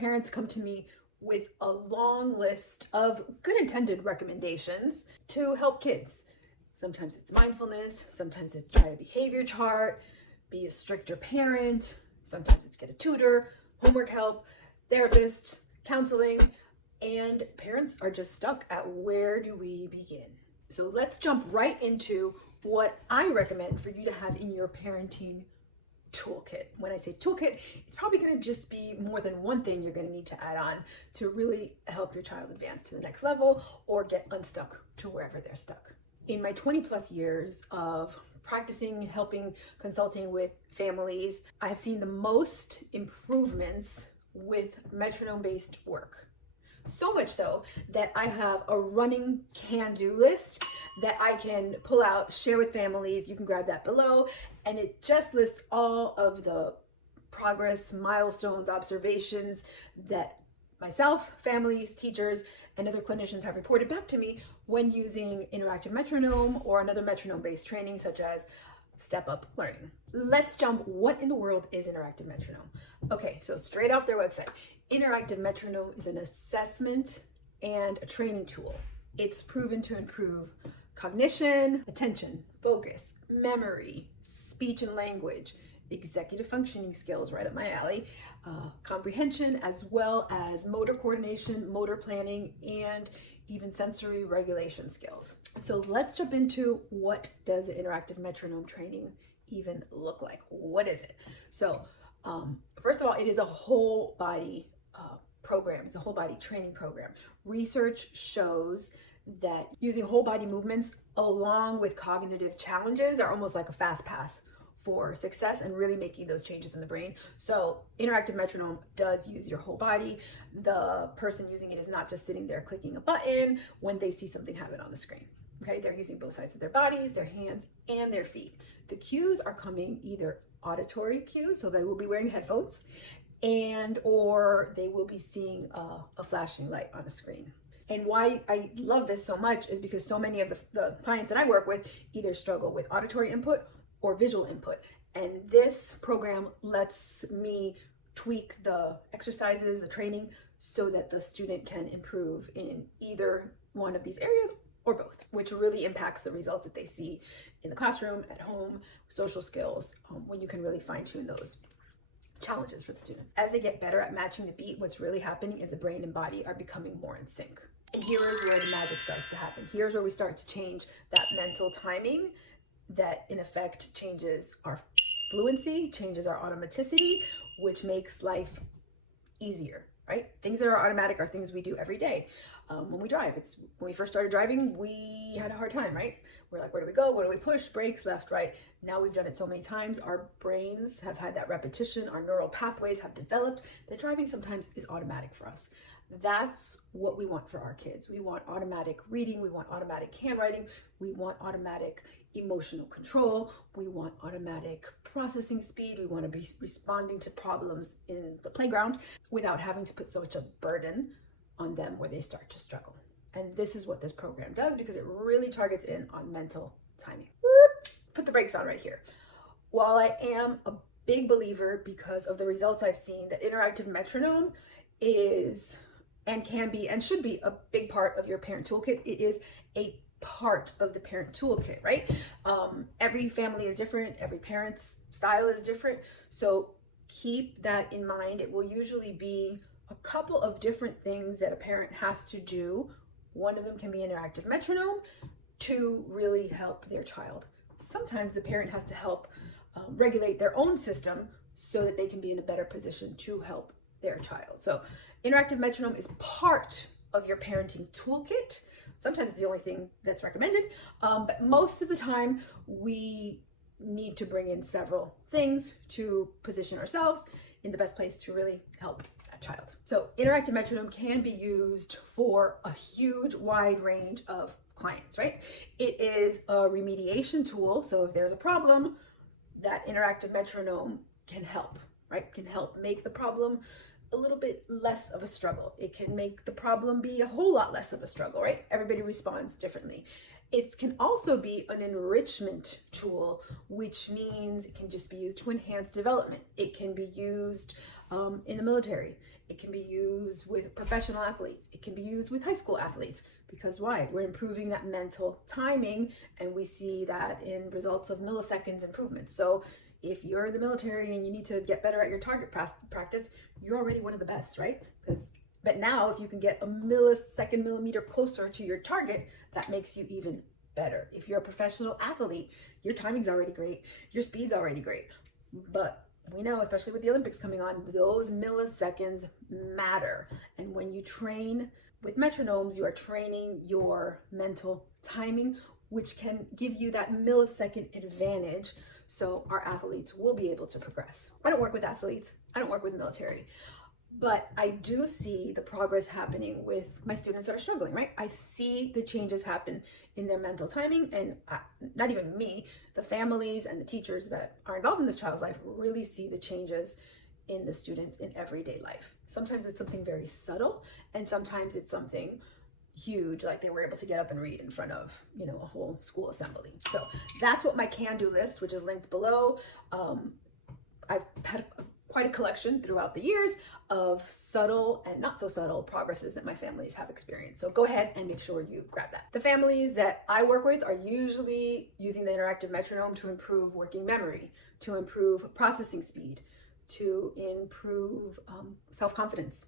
parents come to me with a long list of good intended recommendations to help kids. Sometimes it's mindfulness, sometimes it's try a behavior chart, be a stricter parent, sometimes it's get a tutor, homework help, therapist, counseling, and parents are just stuck at where do we begin? So let's jump right into what I recommend for you to have in your parenting toolkit. When I say toolkit, it's probably going to just be more than one thing you're going to need to add on to really help your child advance to the next level or get unstuck to wherever they're stuck. In my 20 plus years of practicing, helping, consulting with families, I have seen the most improvements with metronome-based work. So much so that I have a running can-do list that I can pull out, share with families. You can grab that below, and it just lists all of the progress, milestones, observations that myself, families, teachers, and other clinicians have reported back to me when using Interactive Metronome or another metronome-based training such as Step Up Learning. Let's jump. What in the world is Interactive Metronome? Okay, so straight off their website, Interactive Metronome is an assessment and a training tool. It's proven to improve cognition, attention, focus, memory, speech and language, executive functioning skills, right up my alley, comprehension, as well as motor coordination, motor planning, and even sensory regulation skills. So let's jump into what does the Interactive Metronome training even look like? What is it? So first of all, it is a whole body program. It's a whole body training program. Research shows that using whole body movements along with cognitive challenges are almost like a fast pass for success and really making those changes in the brain. So Interactive Metronome does use your whole body. The person using it is not just sitting there clicking a button when they see something happen on the screen. Okay, they're using both sides of their bodies, their hands, and their feet. The cues are coming either auditory cues, so they will be wearing headphones, and or they will be seeing a flashing light on a screen. And why I love this so much is because so many of the clients that I work with either struggle with auditory input or visual input. And this program lets me tweak the exercises, the training, so that the student can improve in either one of these areas or both, which really impacts the results that they see in the classroom, at home, social skills, when you can really fine tune those challenges for the student. As they get better at matching the beat, what's really happening is the brain and body are becoming more in sync. And here is where the magic starts to happen. Here's where we start to change that mental timing that in effect changes our fluency, changes our automaticity, which makes life easier, right? Things that are automatic are things we do every day. When we drive, when we first started driving, we had a hard time, right? We're like, where do we go? Where do we push? Brakes, left, right. Now we've done it so many times. Our brains have had that repetition. Our neural pathways have developed that driving sometimes is automatic for us. That's what we want for our kids. We want automatic reading. We want automatic handwriting. We want automatic emotional control. We want automatic processing speed. We want to be responding to problems in the playground without having to put so much a burden on them where they start to struggle. And this is what this program does because it really targets in on mental timing. Put the brakes on right here. While I am a big believer because of the results I've seen that Interactive Metronome is and can be and should be a big part of your parent toolkit, it is a part of the parent toolkit, right? Every family is different. Every parent's style is different. So keep that in mind. It will usually be a couple of different things that a parent has to do. One of them can be Interactive Metronome to really help their child. Sometimes the parent has to help regulate their own system so that they can be in a better position to help their child. So Interactive Metronome is part of your parenting toolkit. Sometimes it's the only thing that's recommended, but most of the time we need to bring in several things to position ourselves in the best place to really help that child. So Interactive Metronome can be used for a huge wide range of clients, right? It is a remediation tool. So if there's a problem, that Interactive Metronome can help, right? Can help make the problem a little bit less of a struggle. It can make the problem be a whole lot less of a struggle, right? Everybody responds differently. It can also be an enrichment tool, which means it can just be used to enhance development. It can be used in the military. It can be used with professional athletes. It can be used with high school athletes. Because why? We're improving that mental timing, and we see that in results of milliseconds improvements. So if you're in the military and you need to get better at your target practice, you're already one of the best, right? But now if you can get a millimeter closer to your target, that makes you even better. If you're a professional athlete, your timing's already great, your speed's already great. But we know, especially with the Olympics coming on, those milliseconds matter. And when you train with metronomes, you are training your mental timing, which can give you that millisecond advantage, so our athletes will be able to progress. I don't work with athletes, I don't work with military, but I do see the progress happening with my students that are struggling, right? I see the changes happen in their mental timing, and not even me, the families and the teachers that are involved in this child's life really see the changes in the students in everyday life. Sometimes it's something very subtle, and sometimes it's something huge, like they were able to get up and read in front of, a whole school assembly. So that's what my can-do list, which is linked below. I've had quite a collection throughout the years of subtle and not so subtle progresses that my families have experienced. So go ahead and make sure you grab that. The families that I work with are usually using the interactive metronome to improve working memory, to improve processing speed, to improve self-confidence,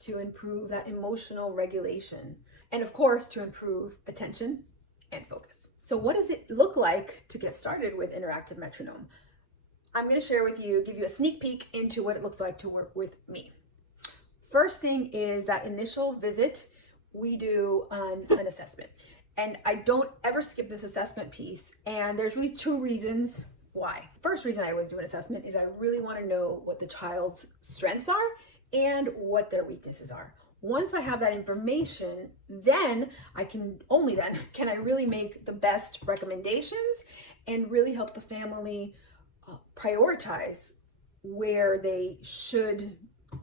to improve that emotional regulation, and of course, to improve attention and focus. So what does it look like to get started with interactive metronome? I'm going to give you a sneak peek into what it looks like to work with me. First thing is that initial visit, we do an assessment. And I don't ever skip this assessment piece. And there's really two reasons why. First reason I always do an assessment is I really want to know what the child's strengths are and what their weaknesses are. Once I have that information, then only then can I really make the best recommendations and really help the family prioritize where they should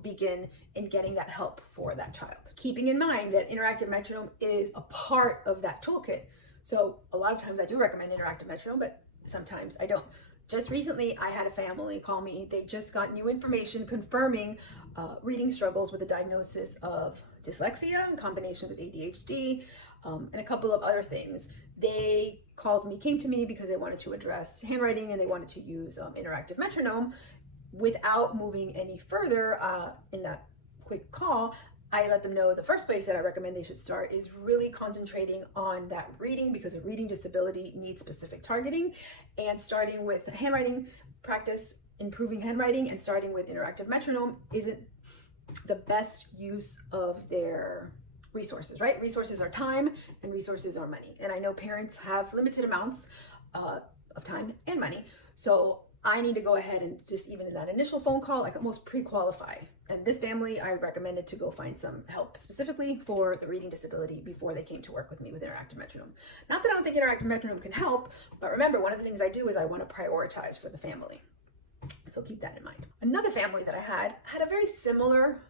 begin in getting that help for that child. Keeping in mind that interactive metronome is a part of that toolkit. So a lot of times I do recommend interactive metronome, but sometimes I don't. Just recently, I had a family call me. They just got new information confirming reading struggles with a diagnosis of dyslexia in combination with ADHD and a couple of other things. They came to me because they wanted to address handwriting and they wanted to use interactive metronome. Without moving any further in that quick call, I let them know the first place that I recommend they should start is really concentrating on that reading, because a reading disability needs specific targeting, and starting with handwriting practice, improving handwriting, and starting with interactive metronome isn't the best use of their resources, right? Resources are time and resources are money. And I know parents have limited amounts of time and money. So I need to go ahead and just, even in that initial phone call, I can almost pre-qualify. And this family, I recommended to go find some help specifically for the reading disability before they came to work with me with interactive metronome. Not that I don't think interactive metronome can help, but remember, one of the things I do is I want to prioritize for the family. So keep that in mind. Another family that I had a very similar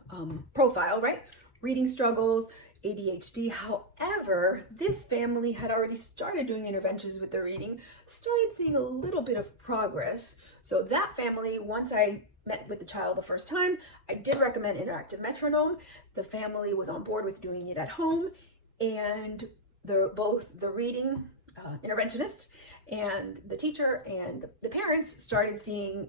profile, right? Reading struggles, ADHD. However, this family had already started doing interventions with their reading, started seeing a little bit of progress. So that family, once I met with the child the first time, I did recommend interactive metronome. The family was on board with doing it at home, and both the reading interventionist and the teacher and the parents started seeing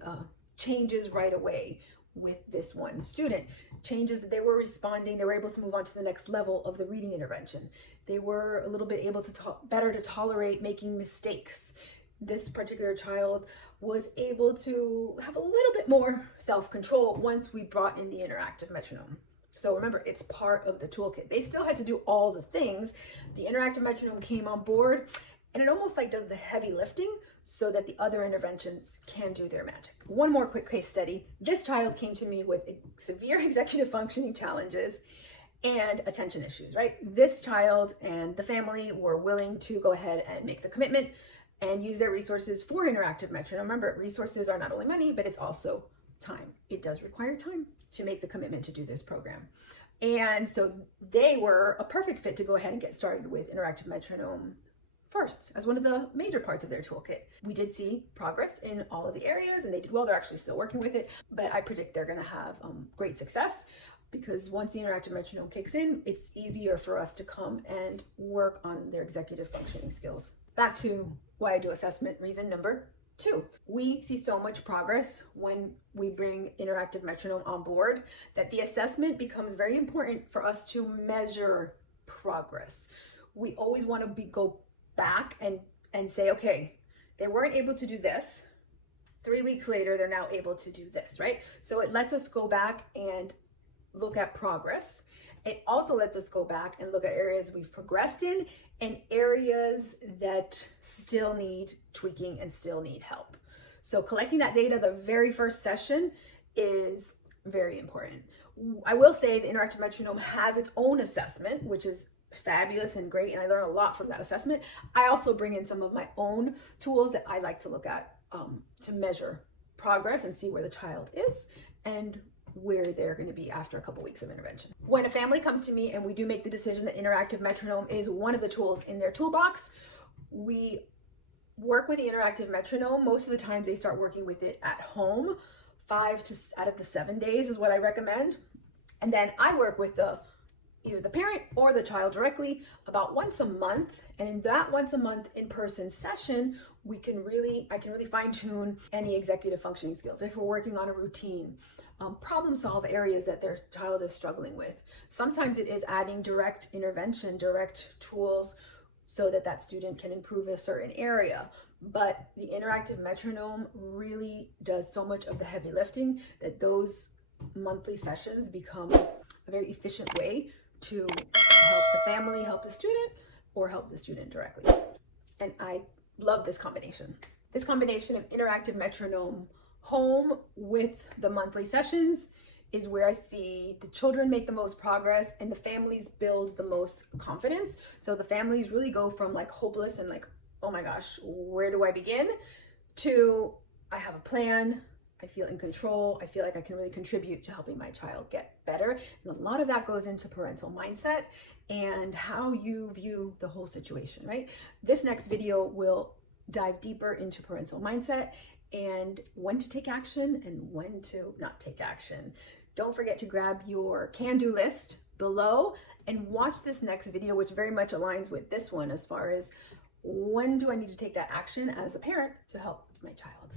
changes right away with this one student. Changes that they were responding, they were able to move on to the next level of the reading intervention. They were a little bit able to better to tolerate making mistakes. This particular child was able to have a little bit more self-control once we brought in the interactive metronome. So remember, it's part of the toolkit. They still had to do all the things. The interactive metronome came on board, and it almost like does the heavy lifting so that the other interventions can do their magic. One more quick case study. This child came to me with severe executive functioning challenges and attention issues, right? This child and the family were willing to go ahead and make the commitment and use their resources for interactive metronome. Remember, resources are not only money, but it's also time. It does require time to make the commitment to do this program. And so they were a perfect fit to go ahead and get started with interactive metronome first as one of the major parts of their toolkit. We did see progress in all of the areas and they did well. They're actually still working with it, but I predict they're going to have great success, because once the interactive metronome kicks in, it's easier for us to come and work on their executive functioning skills. Back to why I do assessment, reason number 2. We see so much progress when we bring interactive metronome on board that the assessment becomes very important for us to measure progress. We always want to go back and say, okay, they weren't able to do this. 3 weeks later, they're now able to do this, right? So it lets us go back and look at progress. It also lets us go back and look at areas we've progressed in and areas that still need tweaking and still need help. So collecting that data the very first session is very important. I will say the interactive metronome has its own assessment, which is fabulous and great, and I learn a lot from that assessment. I also bring in some of my own tools that I like to look at to measure progress and see where the child is and where they're going to be after a couple weeks of intervention. When a family comes to me and we do make the decision that interactive metronome is one of the tools in their toolbox, we work with the interactive metronome. Most of the times they start working with it at home. 5 out of the 7 days is what I recommend. And then I work with either the parent or the child directly about once a month. And in that once a month in-person session, I can really fine tune any executive functioning skills. If we're working on a routine, problem solve areas that their child is struggling with. Sometimes it is adding direct intervention, direct tools so that that student can improve a certain area. But the interactive metronome really does so much of the heavy lifting that those monthly sessions become a very efficient way to help the family, help the student, or help the student directly. And I love this combination. This combination of interactive metronome home with the monthly sessions is where I see the children make the most progress and the families build the most confidence. So the families really go from like hopeless and like, oh my gosh, where do I begin? To I have a plan, I feel in control, I feel like I can really contribute to helping my child get better. And a lot of that goes into parental mindset and how you view the whole situation, right? This next video will dive deeper into parental mindset and when to take action and when to not take action. Don't forget to grab your can-do list below and watch this next video, which very much aligns with this one as far as when do I need to take that action as a parent to help my child.